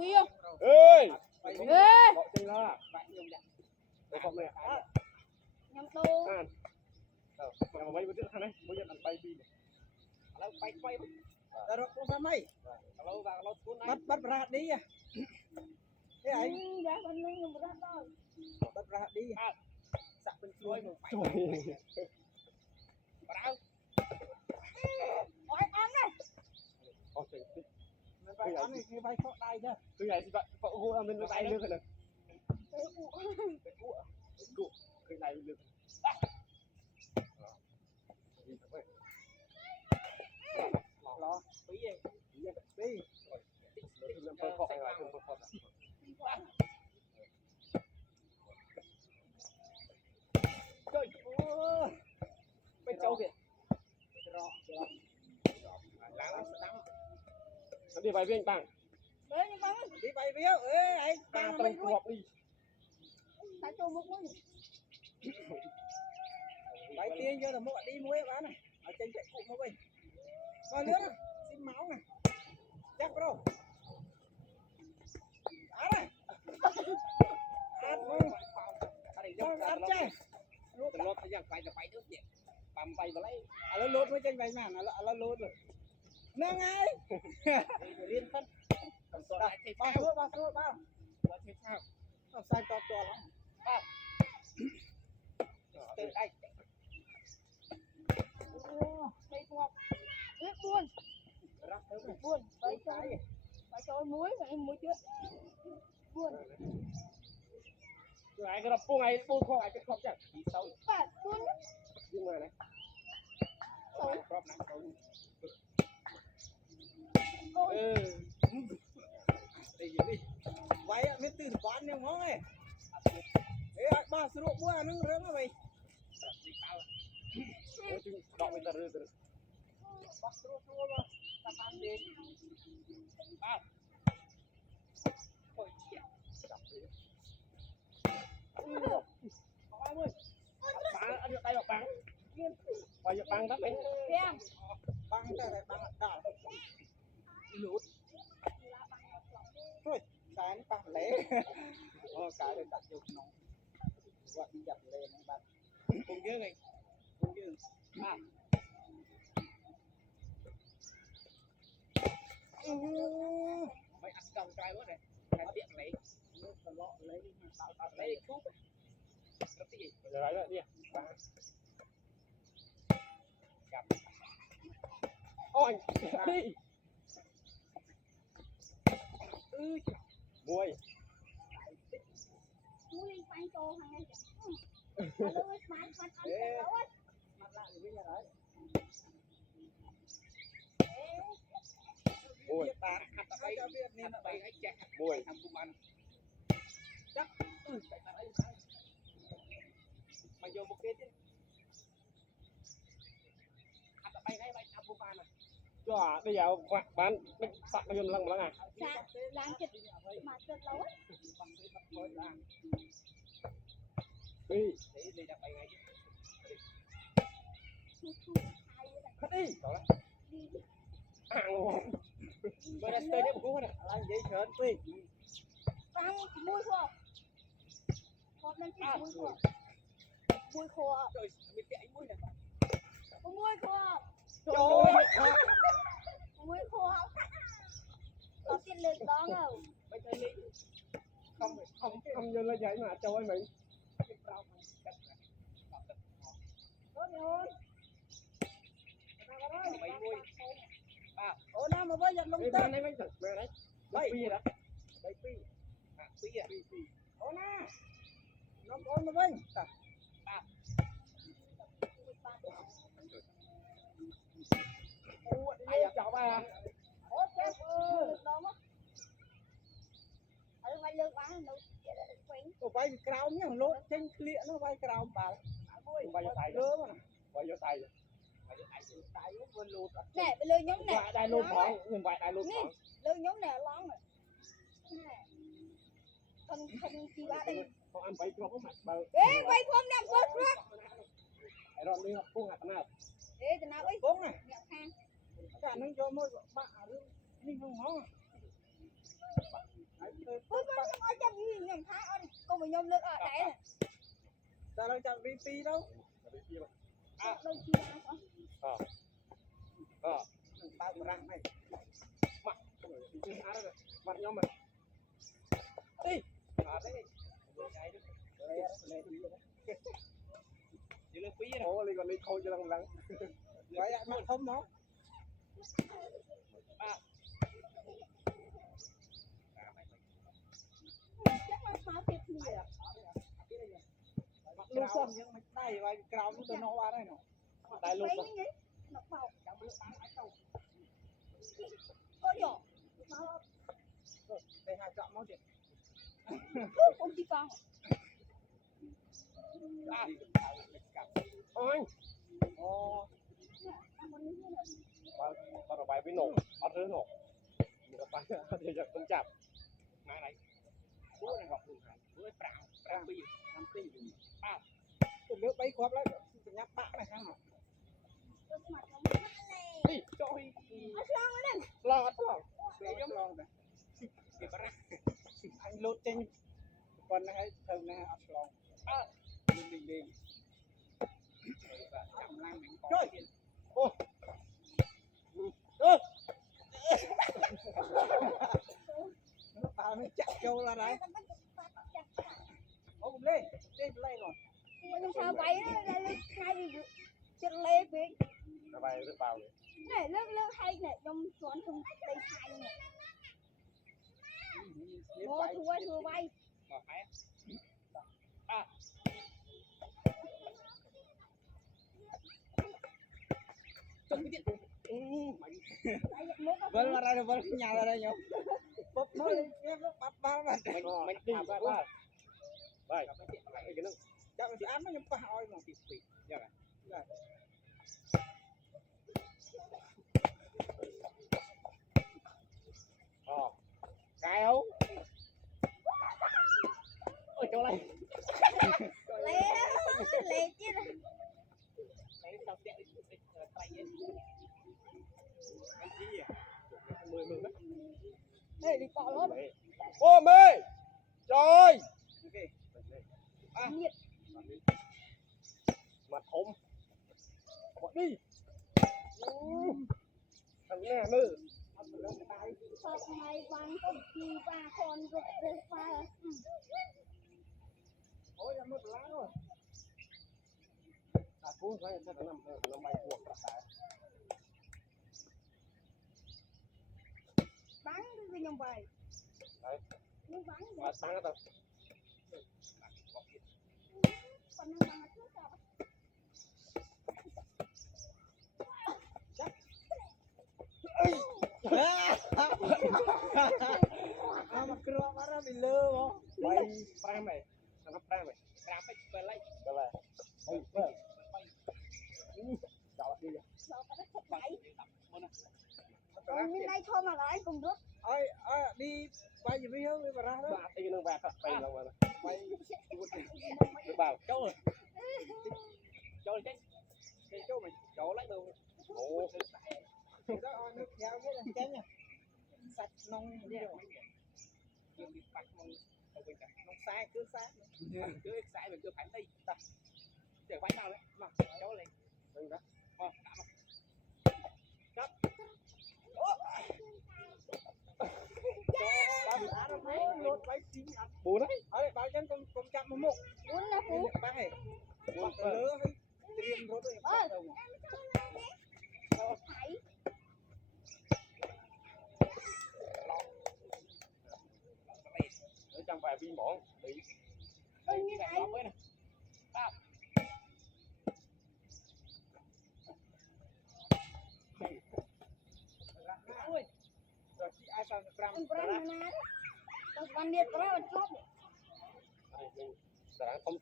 quý ơi ê gọi chơi đó để phòng này nhầm tô mà bay bữa trước thằng này bây giờ làm bay đi lâu bay bay rồi con sao mày lâu vào lâu cuốn bắt bắt ra đi à thế ấy dạ con lên nhầm ra thôi bắt ra đi sạc bên chuối trời ôi ăn này vai ăn này cái vai khó tay chứ cái này thì bạn cậu gỗ làm lên tay lên rồi này cái này lên lo tí gì tí phơi khọ này phơi khọ trời ơi bên châu kìa nó đi vài viên bằng đấy nhưng mà đi bay biếu ê ấy ta mình tông cọp đi phải cho một mũi bay tiền giờ là mua đi mua bán này ở trên chạy cụ mua về coi nữa xin máu này chắc bro ăn này ăn không ăn chơi lột cái dạng phải nước nhẹ băm bay vào lấy nó lột với trên bay mà nó lột rồi nè ngay liên phân bao số bao quá thế sao nó sai to lắm từ đây đây ngọc rất buồn buồn vậy phải cho muối mà em muối trước buồn cái đập buông này buông kho cái khóc chẳng sâu bạn buồn nhưng mà này khóc nắng sâu đi vậy biết từ quán nhưng ngon ấy ê ba số bữa nó rớm mà mày đọ người ta rơi rồi bắt số mà tập ăn đi ba ăn được tay bọc băng bao giờ băng đó mày em băng đây này băng đỏ lút thôi cái nó băng lé cái này đặt dục nó gọi đi dập lên nó bắt cùng dưới này cùng dưới mày ăn cầm trai quá này cái tiệm lấy lấy thuốc bây giờ lấy rồi đi ôi đi muối muối phanh tô hàng này alo bán phát ăn rồi mặt lại bây giờ đấy muối bán hạt bay cho việc nên là bay muối thằng cùng ăn chắc mày vô một cái chứ hạt bay ngay bay thằng cùng ăn à cho bây giờ bán sạc bao nhiêu lần à làm chật mà chật lâu đi đi đặt bay ngay khất đi đó đấy hàng ngon mới đã tới điểm cũ này làm gì sớm quy ăn muối khô hộp lên chỉ muối khô rồi mình chạy muối này muối khô trời muối khô có tiền lực đó không mày thấy lý không như là vậy mà châu ơi mình rồi mày muối ủa nào mà bây giờ lông đây tết này mấy thằng mẹ đấy bay pi đó bay pi pi ủa na nó con nó bên ai chào ba ủa chết lực đó mất ở ngoài lực bán đâu tụi bay cào nhá lốt trên lịa nó bay cào bà bay vô tay đứa mà bay vô tay tay nó vừa lụt nè bây giờ nhóm nè đại luôn phỏng nhưng vậy đại luôn phỏng lơ nhóm nè lon rồi thân chi ba đây không ăn bay không mặt bờ ê quay không nè bớt bớt ai rồi đi học cung hạt nào ê từ nào ấy bốn này nhậu khang cả nâng cho mỗi bạn đi không ngon Ui, con ơi, chăm gì nhầm thái ơi, con phải nhom lực ở đấy này. Ta đang chạm VP đâu. Đâu chi nào con. Bao răng này. mặt nhau mà đi đấy chỉ lên phí thôi lên còn lên thôi cho lăng Vậy mà không nó. Chắc là phá tiệp gì à? Luôn xong nhưng mà đây vậy cào nó nó qua đây nè. tay luôn Mấy cái nó bảo có nhỏ. Đây hai trọng nó chị. Con chi con. ôi Ồ. bắt đầu bài với nổ bắt rơi nổ người ta thì giờ không chạm ngay này bữa này học bữa prang bây giờ năm tỷ Nước bay khóp đấy. Nhắc bạn này hả? đi trời Lo lo Long này. Anh lột trên con này thường này ấp long. Đi. Trời. ô Nó bảo nó chặt châu là đấy. Ô lên rồi. mình sao bay nó lên ngay đi chết lê về nó bay rất bao này lớp hay này trong xoắn trong đây hay này bố thua bay Vâng là đây vâng nhà là đây nhỉ. Bốc nó lên em nó bắt ba mà. mình đi bay cái nó Chắc thì ăn nó nhắm vào mà thì kéo ôi chỗ này lê chứ đây đi cọ luôn ô mê trời nhiệt mặt ôm bỏ đi thằng nè mư sọt này vàng công chi ba con rụt rụt ba ôi em mất lá rồi. cú phải sẽ nằm bay cuộc bắn cái nhông bài nhưng bắn mà tăng cái tao còn nó bắn trước cả Mà kêu mà ra bị lơ không? bay pram này thằng nó pram phải về lấy chào đi sợ cái đất bảy bên đây thôi mà lại cùng rút ơi đi bay gì biết không mà ra đó ba tay nó bạc bay là mà bay được bảo cháu rồi cái chỗ mày chỗ lấy đâu ồ đó nước nhau với là chén nha sạch nông đi rồi nông sai cứ sai mình cứ phải đi để quay vào đấy mà cháu lên đừng đó lột bay chín ăn bù đấy ở đây bao chân con chạm một muốn là phú ba hè một lứa với tiền rốt rồi ơi thấy ở trong vài viên bỏng bị như này rồi chị ai sao gram em pernah mana? Pas pandiat pernah chop. không